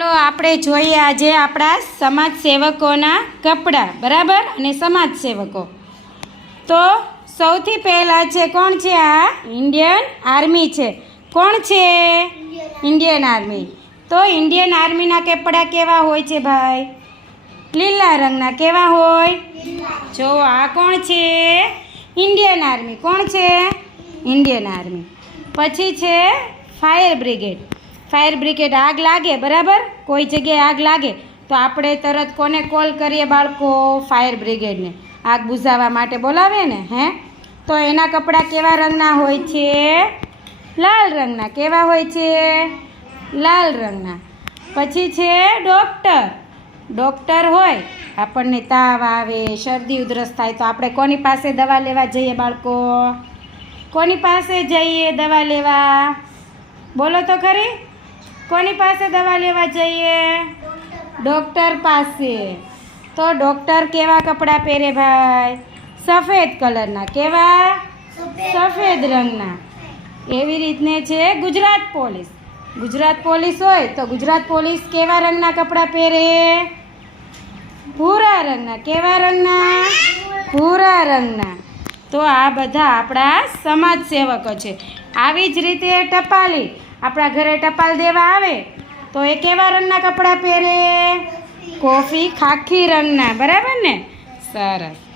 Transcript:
ચાલો આપણે જોઈએ આજે આપણા સમાજ સેવકોના કપડાં, બરાબર? અને સમાજ સેવકો. તો સૌથી પહેલાં છે, કોણ છે આ? ઇન્ડિયન આર્મી છે. કોણ છે? Indian army. તો ઇન્ડિયન આર્મીના કપડાં કેવા હોય છે ભાઈ? લીલા રંગના કેવા હોય? જો આ કોણ છે? Indian army. કોણ છે? Indian army. પછી છે ફાયર બ્રિગેડ. ફાયર બ્રિગેડ આગ લાગે, બરાબર? કોઈ જગ્યાએ આગ લાગે. તો આપણે તરત કોને કોલ કરીએ બાળકો? ફાયર બ્રિગેડને. આગ બુઝાવવા માટે બોલાવે ને, હે? તો એના કપડાં કેવા રંગના હોય છે? લાલ રંગના. કેવા હોય છે? લાલ રંગના. પછી છે ડૉક્ટર. ડૉક્ટર હોય. આપણને તાવ આવે, શરદી ઉધરસ થાય. તો આપણે કોની પાસે દવા લેવા જઈએ બાળકો? કોની પાસે જઈએ દવા લેવા? બોલો તો ખરી. કોની પાસે દવા લેવા જઈએ? ડૉક્ટર પાસે. તો ડૉક્ટર કેવા કપડાં પહેરે ભાઈ? સફેદ કલરના કેવા? સફેદ. રંગના. એવી રીતને છે ગુજરાત પોલીસ. ગુજરાત પોલીસ હોય તો ગુજરાત પોલીસ કેવા રંગના કપડાં પહેરે? ભૂરા રંગના. કેવા રંગના? ભૂરા રંગના. તો આ બધા આપણા સમાજ સેવકો છે. આવી જ રીતે ટપાલી. આપણા ઘરે ટપાલ દેવા આવે, તો એ કેવા રંગના કપડાં પહેરે? કોફી ખાખી રંગના, બરાબર ને? સરસ.